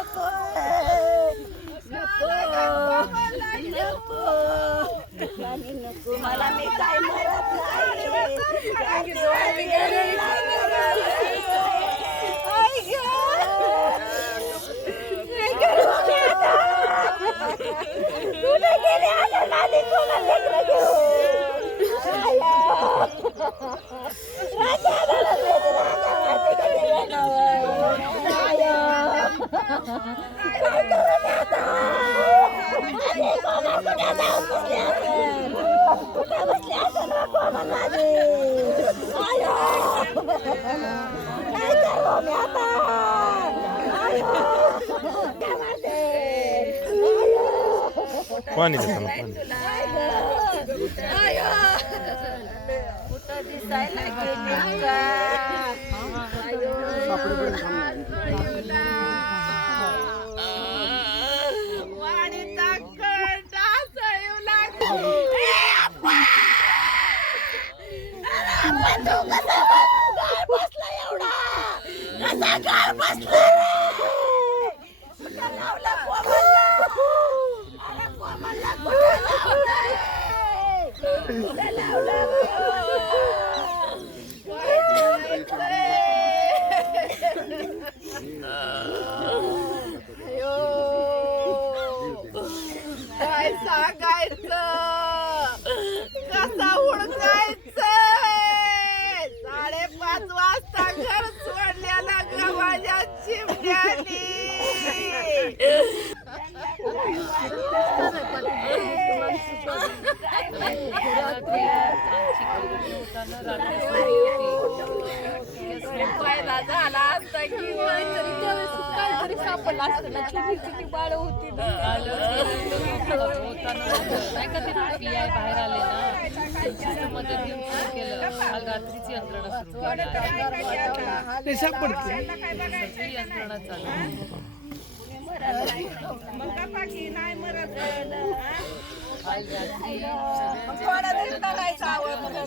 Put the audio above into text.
नको नको नको मला मी काय म्हणत नाही पानी दे खाना पानी आयो उता दिसाय लागे आयो कसा काय बसला लावला अरे कोमलला काय बाळ होती नाही का ते पीआय बाहेर आले ना? मध्ये केलं काल. रात्रीची यंत्रणा सुरू केली. सगळी यंत्रणा चालू. नाही. मरत करायचं आवडलं